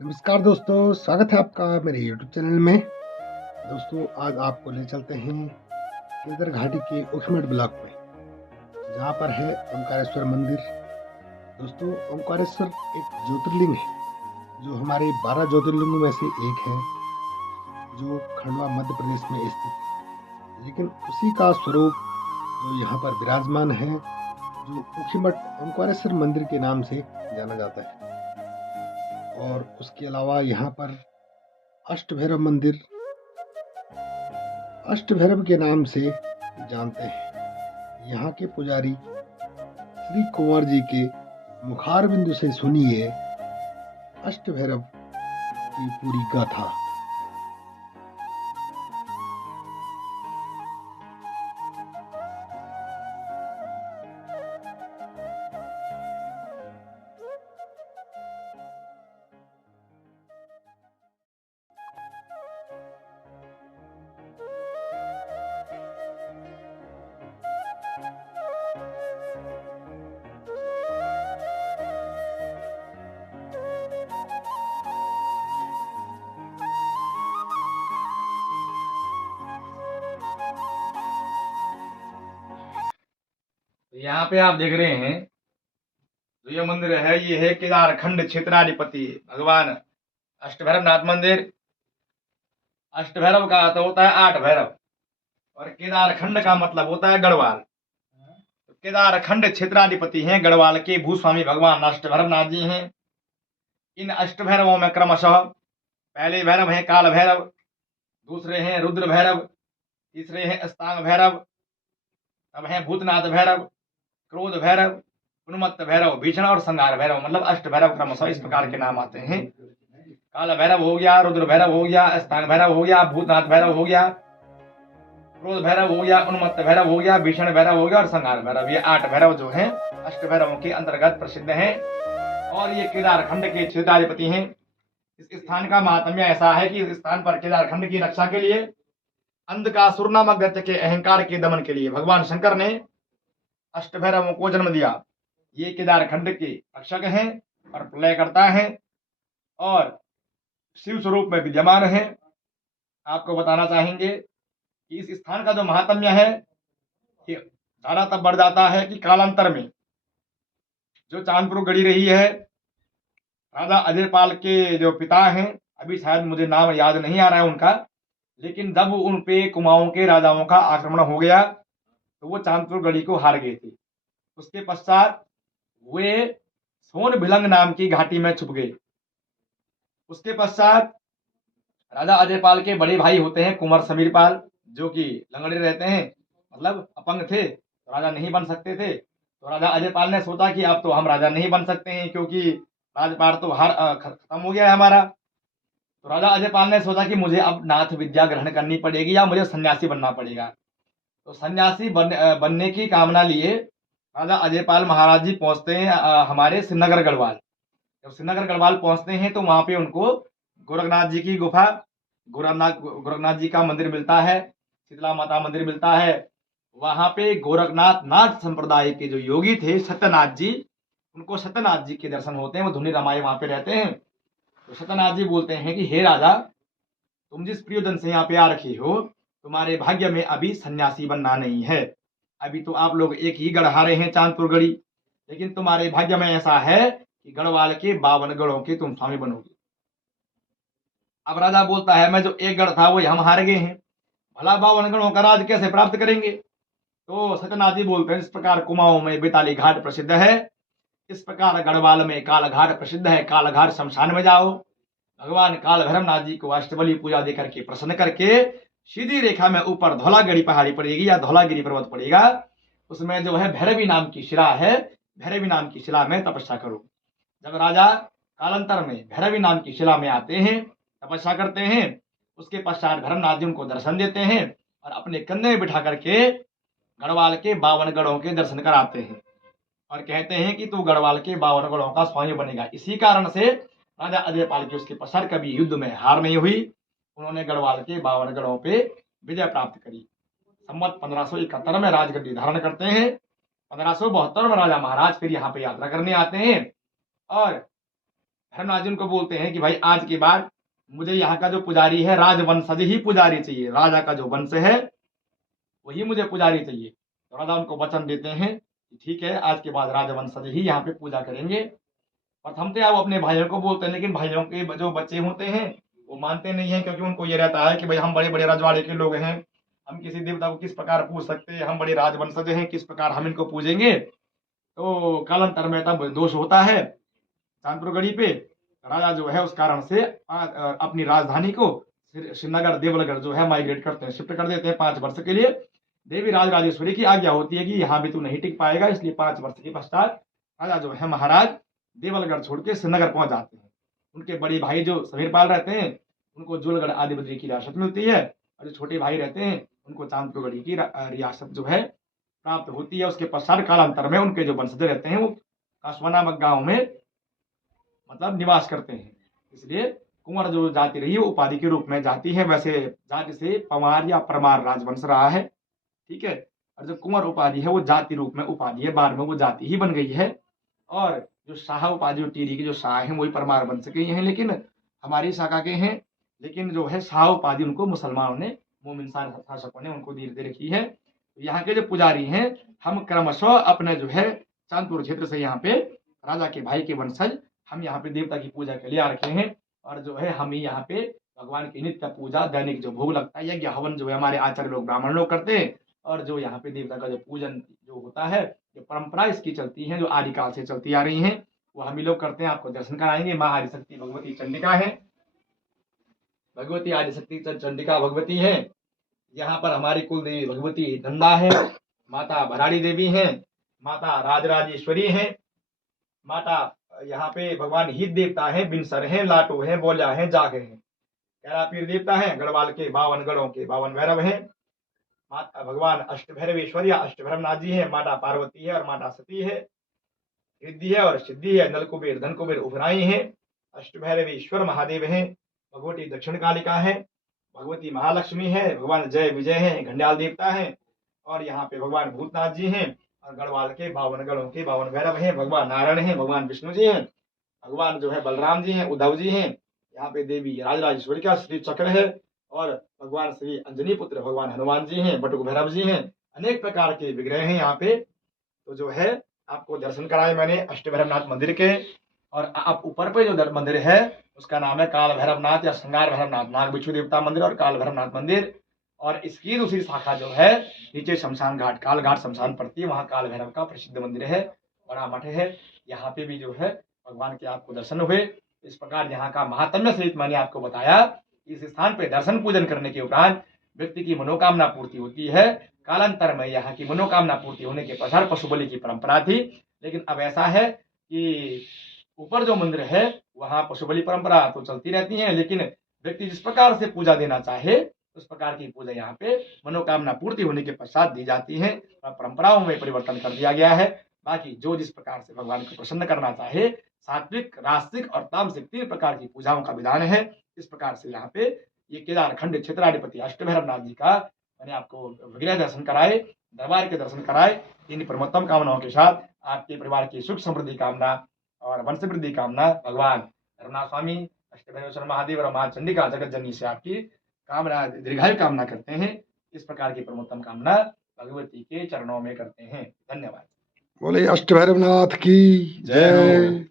नमस्कार दोस्तों, स्वागत है आपका मेरे यूट्यूब चैनल में। दोस्तों, आज आपको ले चलते हैं केदार घाटी के ऊखीमठ ब्लॉक में, जहाँ पर है ओंकारेश्वर मंदिर। दोस्तों, ओंकारेश्वर एक ज्योतिर्लिंग है, जो हमारे 12 ज्योतिर्लिंगों में से एक है, जो खंडवा मध्य प्रदेश में स्थित है। लेकिन उसी का स्वरूप जो यहाँ पर विराजमान है, जो ऊखीमठ ओंकारेश्वर मंदिर के नाम से जाना जाता है। और उसके अलावा यहाँ पर अष्टभैरव मंदिर अष्टभैरव के नाम से जानते हैं। यहाँ के पुजारी श्री कुंवर जी के मुखार बिंदु से सुनिए अष्टभैरव की पूरी गाथा। यहाँ पे आप देख रहे हैं जो ये मंदिर है, ये है केदारखंड क्षेत्राधिपति भगवान अष्टभैरव नाथ मंदिर। अष्टभैरव का अर्थ होता है 8 भैरव और केदारखंड का मतलब होता है गढ़वाल। तो केदारखंड क्षेत्राधिपति हैं गढ़वाल के भूस्वामी भगवान अष्टभैरव नाथ जी हैं। इन अष्टभैरवों में क्रमशः पहले भैरव हैं काल भैरव, दूसरे हैं रुद्र भैरव, तीसरे हैं अस्तांग भैरव, अब हैं भूतनाथ भैरव, क्रोध भैरव, उन्मत्त भैरव, भीषण और संहार भैरव, मतलब अष्ट भैरव क्रमशः इस प्रकार के नाम आते हैं। काल भैरव हो गया, रुद्र भैरव हो गया, अस्तांग भैरव हो गया, भूतनाथ भैरव हो गया, क्रोध भैरव हो गया, उन्मत्त भैरव हो गया, भीषण भैरव हो गया और संहार भैरव। ये 8 भैरव जो हैं अष्ट भैरवों के अंतर्गत प्रसिद्ध हैं और ये केदारखंड के क्षेत्राधिपति हैं। इस स्थान का महात्म्य ऐसा है कि इस स्थान पर केदारखंड की रक्षा के लिए, अंधकासुर नामक दैत्य के अहंकार के दमन के लिए भगवान शंकर ने अष्टभैरवों को जन्म दिया। ये केदारखंड के रक्षक हैं और प्रलयकर्ता हैं और शिव स्वरूप में विद्यमान हैं। आपको बताना चाहेंगे कि इस स्थान का जो महात्म्य है कि धारा तब बढ़ जाता है कि कालांतर में जो चांदपुर गढ़ी रही है, राजा अजयपाल के जो पिता हैं, अभी शायद मुझे नाम याद नहीं आ रहा है उनका, लेकिन जब उन पे कुमाऊं के राजाओं का आक्रमण हो गया तो वो चांदपुर गढ़ी को हार गए थे। उसके पश्चात वे सोन भिलंग नाम की घाटी में छुप गए। उसके पश्चात राजा अजयपाल के बड़े भाई होते हैं कुंवर समीरपाल, जो कि लंगड़े रहते हैं, मतलब अपंग थे, तो राजा नहीं बन सकते थे। तो राजा अजयपाल ने सोचा कि अब तो हम राजा नहीं बन सकते हैं, क्योंकि राजपाट तो खत्म हो गया है हमारा। तो राजा अजयपाल ने सोचा कि मुझे अब नाथ विद्या ग्रहण करनी पड़ेगी या मुझे सन्यासी बनना पड़ेगा। तो सन्यासी बनने की कामना लिए राजा अजयपाल महाराज जी पहुंचते हैं हमारे श्रीनगर गढ़वाल। जब श्रीनगर गढ़वाल पहुंचते हैं तो वहां पे उनको गोरखनाथ जी की गुफा, गोरखनाथ जी का मंदिर मिलता है, शीतला माता मंदिर मिलता है। वहां पे गोरखनाथ नाथ संप्रदाय के जो योगी थे सत्यनाथ जी, उनको सत्यनाथ जी के दर्शन होते हैं। वो धुनी रमाए वहां पे रहते हैं। तो सत्यनाथ जी बोलते हैं कि हे राजा, तुम जिस प्रियजन से यहाँ पे आ रखे हो, तुम्हारे भाग्य में अभी सन्यासी बनना नहीं है। अभी तो आप लोग एक ही गढ़ हारे हैं, चांदपुर गढ़ी, लेकिन तुम्हारे भाग्य में ऐसा है कि गढ़वाल के 52 गढ़ों के तुम स्वामी बनोगे। अब राजा बोलता है मैं जो एक गढ़ था वो हम हार गए हैं, भला 52 गढ़ों का राज कैसे प्राप्त करेंगे। तो सत्यनाथ जी बोलते हैं इस प्रकार कुमाऊं में बेताली घाट प्रसिद्ध है, इस प्रकार गढ़वाल में काल घाट प्रसिद्ध है। काल घाट शमशान में जाओ, भगवान काल भैरवनाथ जी को अष्टबली पूजा देकर के प्रसन्न करके सीधी रेखा में ऊपर धौलागिरी पहाड़ी पड़ेगी या धौलागिरी पर्वत पड़ेगा, उसमें जो है भैरवी नाम की शिला है, भैरवी नाम की शिला में तपस्या करो। जब राजा कालांतर में भैरवी नाम की शिला में आते हैं, तपस्या करते हैं, उसके पश्चात भैरवनाथ जी उनको दर्शन देते हैं और अपने कंधे में बिठा करके गढ़वाल के 52 गढ़ों के दर्शन कराते हैं और कहते हैं कि तू गढ़वाल के 52 गढ़ों का स्वामी बनेगा। इसी कारण से राजा अजयपाल की उसके पश्चात कभी युद्ध में हार नहीं हुई, उन्होंने गढ़वाल के 52 गढ़ों पे विजय प्राप्त करी। संवत 1571 में राजगद्दी धारण करते हैं। 1572 में राजा महाराज फिर यहाँ पे यात्रा करने आते हैं और धर्मनाथ जी उनको बोलते हैं कि भाई आज के बाद मुझे यहाँ का जो पुजारी है राजवंशज ही पुजारी चाहिए, राजा का जो वंश है वही मुझे पुजारी चाहिए। तो राजा उनको वचन देते हैं कि ठीक है, आज के बाद राजवंशज ही यहाँ पे पूजा करेंगे। प्रथमतः वो अपने भाइयों को बोलते हैं, लेकिन भाइयों के जो बच्चे होते हैं वो मानते नहीं है, क्योंकि उनको ये रहता है कि भाई हम बड़े बड़े रजवाड़े के लोग हैं, हम किसी देवता को किस प्रकार पूज सकते हैं, हम बड़े राजवंशज हैं, किस प्रकार हम इनको पूजेंगे। तो कालांतर में तब दोष होता है चांदपुर गढ़ी पे। राजा जो है उस कारण से अपनी राजधानी को श्रीनगर देवलगढ़ जो है माइग्रेट करते हैं, शिफ्ट कर देते हैं 5 वर्ष के लिए। देवी राजराजेश्वरी की आज्ञा होती है कि यहाँ भी तू नहीं टिक पाएगा, इसलिए 5 वर्ष के पश्चात राजा जो है महाराज देवलगढ़ छोड़ के श्रीनगर पहुंच जाते हैं। उनके बड़े भाई जो समीरपाल रहते हैं उनको जुलगढ़ आदिबद्री की रियासत मिलती है, और जो छोटे भाई रहते हैं उनको चांदपुर गढ़ी की रियासत जो है प्राप्त होती है। उसके पश्चात कालांतर में उनके जो वंशज रहते हैं वो कासवा नामक गांव में मतलब निवास करते हैं। इसलिए कुंवर जो जाति रही है उपाधि के रूप में जाति है, वैसे जाति से पवार या परमार राजवंश रहा है, ठीक है। और जो कुंवर उपाधि है वो जाति रूप में उपाधि है, बाद में वो जाति ही बन गई है। और जो शाह उपाधि टीरी के जो शाह हैं वही परमार वंश के हैं, लेकिन हमारी शाखा के हैं, लेकिन जो है शाह उपाधि उनको मुसलमानों ने, मोमिन शासकों ने उनको दे रखी है। तो यहाँ के जो पुजारी हैं हम क्रमशः अपने जो है चांदपुर क्षेत्र से यहाँ पे राजा के भाई के वंशज हम यहाँ पे देवता की पूजा के लिए आ रखे हैं। और जो है हम ही यहाँ पे भगवान की नित्य पूजा, दैनिक जो भोग लगता है, यज्ञ हवन जो है हमारे आचार्य लोग ब्राह्मण लोग करते हैं। और जो यहाँ पे देवता का जो पूजन जो होता है, जो परंपरा इसकी चलती है, जो आदिकाल से चलती आ रही है, वो हम ही लोग करते हैं। आपको दर्शन कराएंगे। माँ आदिशक्ति भगवती चंडिका है, भगवती आदिशक्ति चंडिका भगवती है। यहाँ पर हमारी कुल देवी भगवती नंदा है, माता भराड़ी देवी है, माता राजराजेश्वरी है, माता यहाँ पे भगवान हित देवता है, बिनसर है, लाटो है, बोलिया है, जाग है, कैरा पीर देवता है, गढ़वाल के 52 गढ़ों के 52 भैरव है। माता भगवान अष्टभैरवेश्वर या अष्टभैरवनाथ जी है, माता पार्वती है और माता सती है, रिद्धि है और सिद्धि है, नल कुबेर धन कुबेर उभराई है। अष्टभैरवेश्वर महादेव है, भगवती दक्षिण कालिका है, भगवती महालक्ष्मी है, भगवान जय विजय है, घंडियाल देवता है। और यहाँ पे भगवान भूतनाथ जी हैं, और गढ़वाल के 52 गढ़ों के 52 भैरव हैं, भगवान नारायण हैं, भगवान विष्णु जी हैं, भगवान जो है बलराम जी हैं, उद्धव जी हैं। यहाँ पे देवी राजराजेश्वरी का श्री चक्र है, और भगवान श्री अंजनी पुत्र भगवान हनुमान जी हैं, बटुक भैरव जी हैं, अनेक प्रकार के विग्रह हैं यहाँ पे। तो जो है आपको दर्शन कराए मैंने अष्टभैरवनाथ मंदिर के। और आप ऊपर पे जो मंदिर है उसका नाम है काल भैरवनाथ या श्रृंगार भैरवनाथ, नाग बिच्छू देवता मंदिर और काल भैरवनाथ मंदिर। और इसकी दूसरी शाखा जो है नीचे शमशान घाट, काल घाट शमशान पड़ती है, वहाँ काल भैरव का प्रसिद्ध मंदिर है, बड़ा मठ है। यहाँ पे भी जो है भगवान के आपको दर्शन हुए। इस प्रकार यहाँ का महात्म्य सहित मैंने आपको बताया। इस स्थान पे दर्शन पूजन करने के उपरांत व्यक्ति की मनोकामना पूर्ति होती है। कालांतर में यहाँ की मनोकामना पूर्ति होने के पश्चात पशु बलि की परंपरा थी, लेकिन अब ऐसा है कि ऊपर जो मंदिर है वहाँ पशु बलि परंपरा तो चलती रहती है, लेकिन व्यक्ति जिस प्रकार से पूजा देना चाहे उस प्रकार की पूजा यहाँ पे मनोकामना पूर्ति होने के पश्चात दी जाती है। परंपराओं में परिवर्तन कर दिया गया है। बाकी जो जिस प्रकार से भगवान को प्रसन्न करना चाहे, सात्विक, रास्तिक और तामसिक 3 प्रकार की पूजाओं का विधान है। इस प्रकार से यहाँ पे ये केदारखंड क्षेत्राधिपति अष्टभैरवनाथ जी का मैंने आपको विग्रह दर्शन कराए, दरबार के दर्शन कराए। इन परमोत्तम कामनाओं के साथ आपके परिवार की सुख समृद्धि कामना और वंश वृद्धि कामना भगवान धर्मनाथ स्वामी, अष्टभैरवेश्वर महादेव और मां चंडिका जगत जननी से आपकी कामना दीर्घायु कामना करते हैं। इस प्रकार की परमोत्तम कामना भगवती के चरणों में करते हैं। धन्यवाद। बोले अष्टभैरवनाथ की जय।